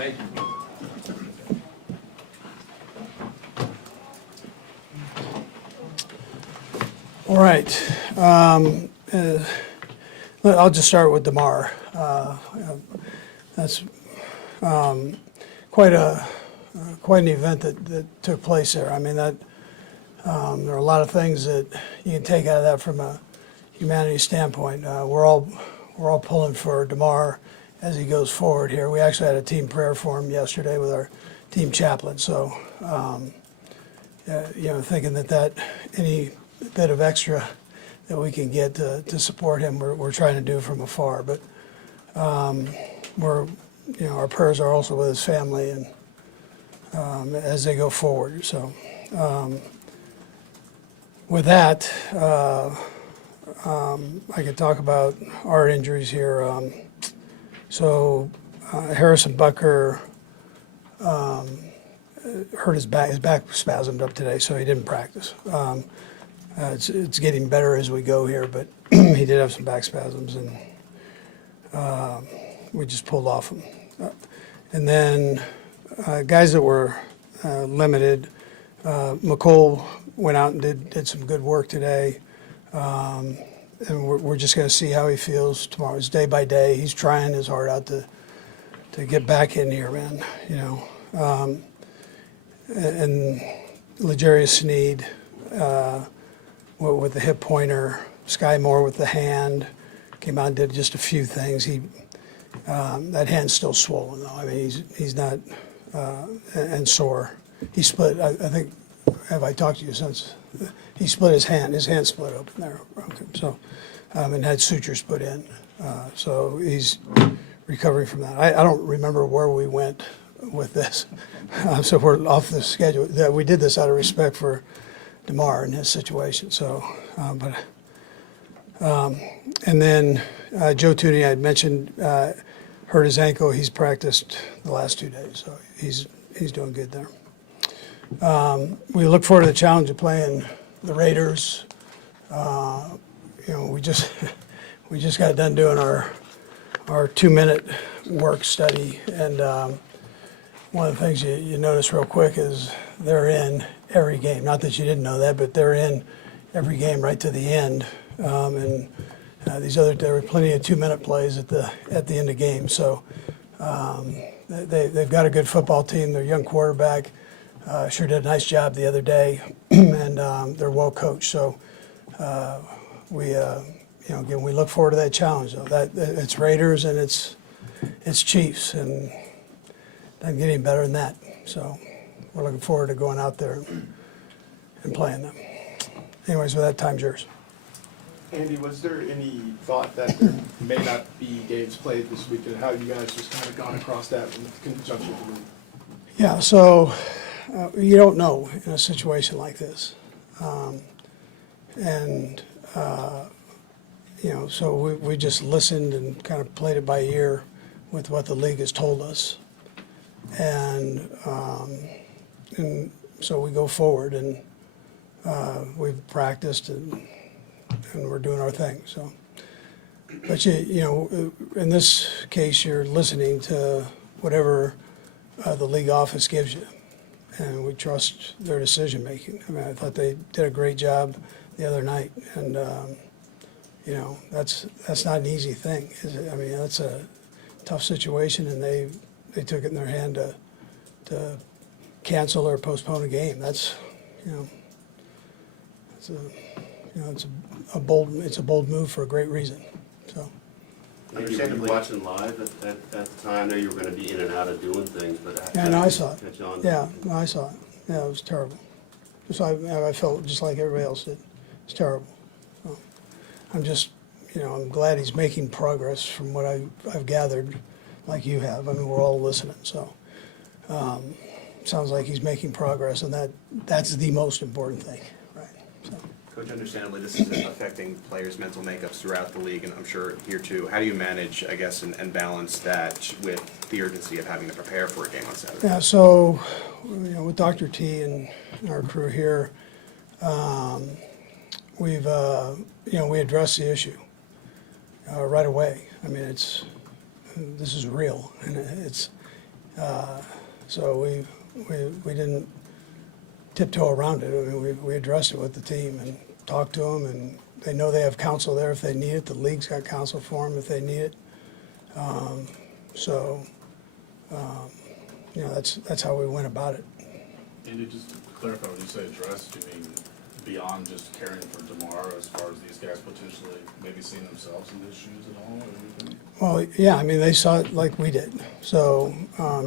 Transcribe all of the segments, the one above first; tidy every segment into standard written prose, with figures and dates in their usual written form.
Thank you. All right. I'll just start with Demar. That's quite an event that took place there. I mean, there are a lot of things that you can take out of that from a humanity standpoint. We're all pulling for Demar as he goes forward here. We actually had a team prayer for him yesterday with our team chaplain. So, thinking that any bit of extra that we can get to support him, we're trying to do from afar. But our prayers are also with his family and as they go forward. So, with that, I could talk about our injuries here. Harrison Bucker hurt his back. His back spasmed up today, so he didn't practice. It's getting better as we go here, but he did have some back spasms, and we just pulled off him. And then guys that were limited, McCole went out and did some good work today, and we're just going to see how he feels tomorrow. It's day by day. He's trying his heart out to get back in here, man. And L'Jarius Sneed with the hip pointer, Sky Moore with the hand, came out and did just a few things. That hand's still swollen though. I mean, he's not and sore. He split. I think. Have I talked to you since? He split his hand. His hand split open there. Okay. So, and had sutures put in. So he's recovering from that. I don't remember where we went with this. So we're off the schedule. We did this out of respect for Demar and his situation. So, and then Joe Tooney, I had mentioned, hurt his ankle. He's practiced the last 2 days, so he's doing good there. We look forward to the challenge of playing the Raiders. We just got done doing our 2-minute work study, and one of the things you notice real quick is they're in every game. Not that you didn't know that, but they're in every game right to the end. There were plenty of 2-minute plays at the end of games. So they've got a good football team. Their young quarterback sure did a nice job the other day, and they're well coached. So again, we look forward to that challenge. Though it's Raiders and it's Chiefs, and doesn't get any better than that. So we're looking forward to going out there and playing them. Anyways, with that, time's yours. Andy, was there any thought that there may not be games played this week, and how you guys just kind of gone across that in conjunction with the Yeah, so you don't know in a situation like this. So we just listened and kind of played it by ear with what the league has told us. And so we go forward, and we've practiced and we're doing our thing. So, but in this case, you're listening to whatever the league office gives you, and we trust their decision making. I mean, I thought they did a great job the other night, and that's not an easy thing, is it? I mean, that's a tough situation, and they took it in their hand to cancel or postpone a game. That's it's a bold move for a great reason. So. Understandably, watching live at the time, I know you were going to be in and out of doing things, but Yeah, no, I saw it. catch on. Yeah, no, I saw it. Yeah, it was terrible. So I felt just like everybody else did. It's terrible. So I'm just, I'm glad he's making progress from what I've gathered, like you have. I mean, we're all listening. So sounds like he's making progress, and that's the most important thing, right? So. Coach, understandably, this is affecting players' mental makeups throughout the league, and I'm sure here too. How do you manage, I guess, and balance that with the urgency of having to prepare for a game on Saturday? Yeah, so with Dr. T and our crew here, we've we addressed the issue right away. I mean, this is real, and So we didn't tiptoe around it. I mean, we addressed it with the team and talked to them, and they know they have counsel there if they need it. The league's got counsel for them if they need it. You know, that's how we went about it. Andy, just to clarify, when you say address, do you mean beyond just caring for Demar as far as these guys potentially maybe seeing themselves in his shoes at all or anything? Well, yeah, I mean, they saw it like we did. So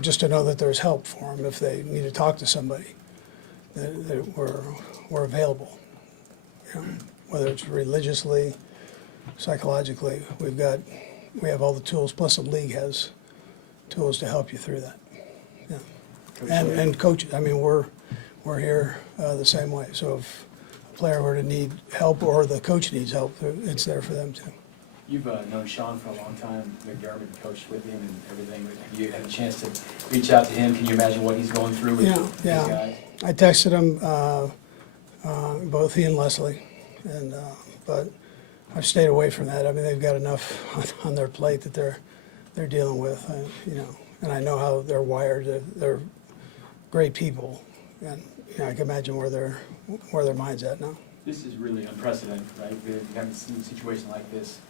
just to know that there's help for them if they need to talk to somebody, that we're available. You know, whether it's religiously, psychologically, we have all the tools, plus the league has tools to help you through that. Yeah. And coaches, I mean, we're here the same way. So if a player were to need help or the coach needs help, it's there for them too. You've known Sean for a long time, McDermott coached with him and everything. Have you had a chance to reach out to him? Can you imagine what he's going through with these guys? I texted him, both he and Leslie, and but I've stayed away from that. I mean, they've got enough on their plate that they're dealing with, you know. And I know how they're wired. They're great people, and you know, I can imagine where their mind's at now. This is really unprecedented, right? We haven't seen a situation like this.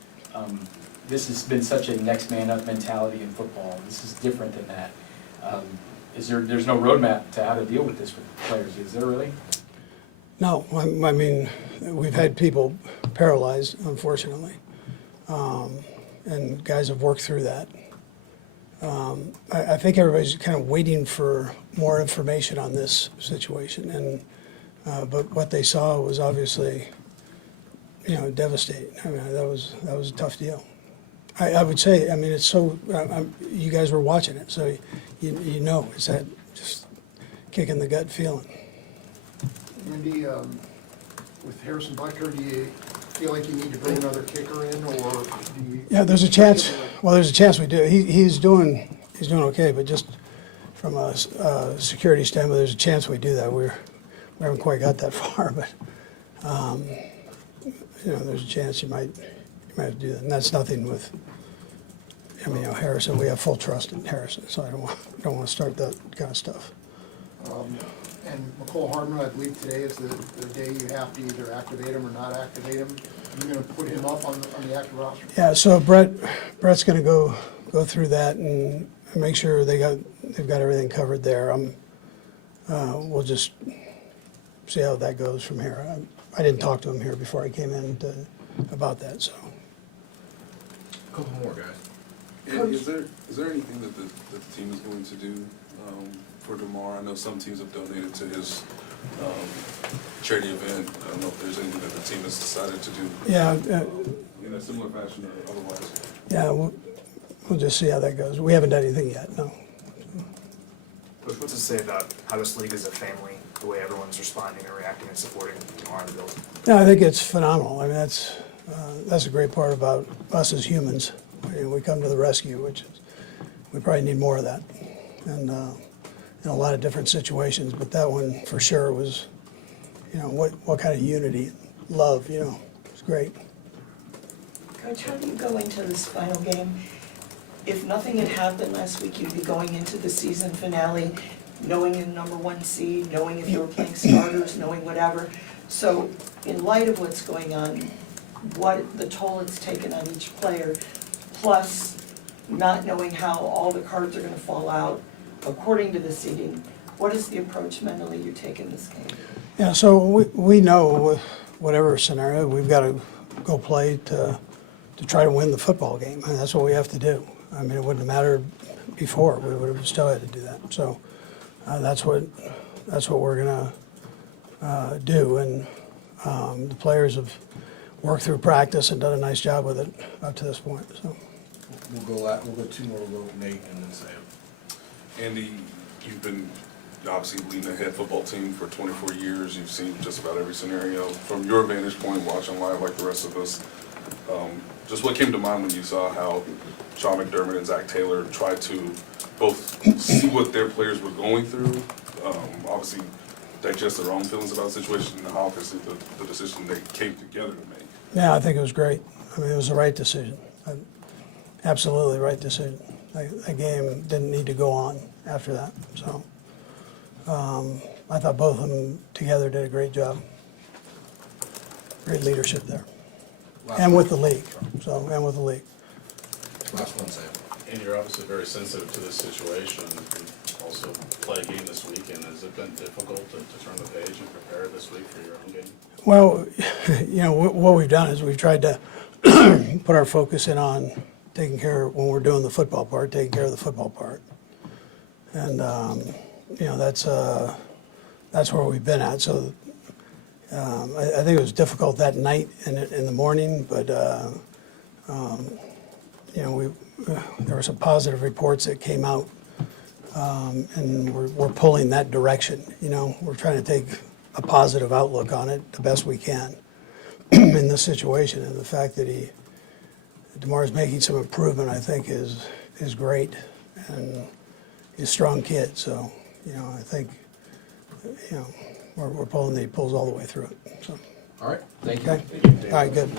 This has been such a next man up mentality in football. This is different than that. There's no roadmap to how to deal with this with players, is there really? No, I mean, we've had people paralyzed, unfortunately, and guys have worked through that. I think everybody's kind of waiting for more information on this situation, and but what they saw was obviously, you know, devastating. I mean, that was a tough deal. I would say, I mean, it's so, you guys were watching it, so you know, it's that just kick in the gut feeling. Andy, with Harrison Butker, do you feel like you need to bring another kicker in, or do you? Yeah, there's a chance. Well, there's a chance we do. He's doing okay, but just from a security standpoint, there's a chance we do that. We haven't quite got that far, but you know, there's a chance you might have to do that. And that's nothing with. I mean, you know, Harrison. We have full trust in Harrison, so I don't want to start that kind of stuff. And McCole Hardman, I believe today is the day you have to either activate him or not activate him. You're going to put him up on the active roster? Yeah, so Brett's going to go through that and make sure they've got everything covered there. We'll just see how that goes from here. I didn't talk to him here before I came in about that, so. A couple more, guys. And is there anything that the team is going to do for Demar? I know some teams have donated to his charity event. I don't know if there's anything that the team has decided to do. Yeah. In a similar fashion or otherwise. Yeah, we'll just see how that goes. We haven't done anything yet, no. Coach, what's it say about how this league is a family, the way everyone's responding and reacting and supporting Demar in the building? Yeah, I think it's phenomenal. I mean, that's a great part about us as humans. We come to the rescue, which is, we probably need more of that. And in a lot of different situations, but that one for sure was, you know, what kind of unity, love, you know, it's great. Coach, how do you go into this final game? If nothing had happened last week, you'd be going into the season finale knowing the #1 seed, knowing if you were playing starters, knowing whatever. So in light of what's going on, what the toll it's taken on each player, plus not knowing how all the cards are going to fall out according to the seeding, what is the approach mentally you take in this game? Yeah, so we know whatever scenario, we've got to go play to try to win the football game, and that's what we have to do. I mean, it wouldn't have mattered before; we would have still had to do that. So that's what we're gonna do, and the players have worked through practice and done a nice job with it up to this point. So We'll go two more. We'll go Nate and then Sam. Andy, you've been obviously leading a head football team for 24 years. You've seen just about every scenario. From your vantage point, watching live like the rest of us, just what came to mind when you saw how Sean McDermott and Zach Taylor tried to both see what their players were going through, obviously digest their own feelings about the situation, and how obviously the decision they came together to make? yeah, I think it was great. I mean, it was the right decision. Absolutely right decision. The game didn't need to go on after that, so. I thought both of them together did a great job. Great leadership there. And with the league, so, and with the league. Last one, Sam. And you're obviously very sensitive to this situation. You also play a game this weekend. Has it been difficult to turn the page and prepare this week for your own game? Well, you know, what we've done is we've tried to put our focus in on taking care, when we're doing the football part, taking care of the football part. And, you know, that's where we've been at. So I think it was difficult that night in the morning, but, you know, there were some positive reports that came out, and we're pulling that direction. You know, we're trying to take a positive outlook on it the best we can in this situation. And the fact that Demar is making some improvement, I think, is great, and he's a strong kid. So, you know, I think, you know, we're pulling, he pulls all the way through it. So, All right, thank you. okay, all right, good.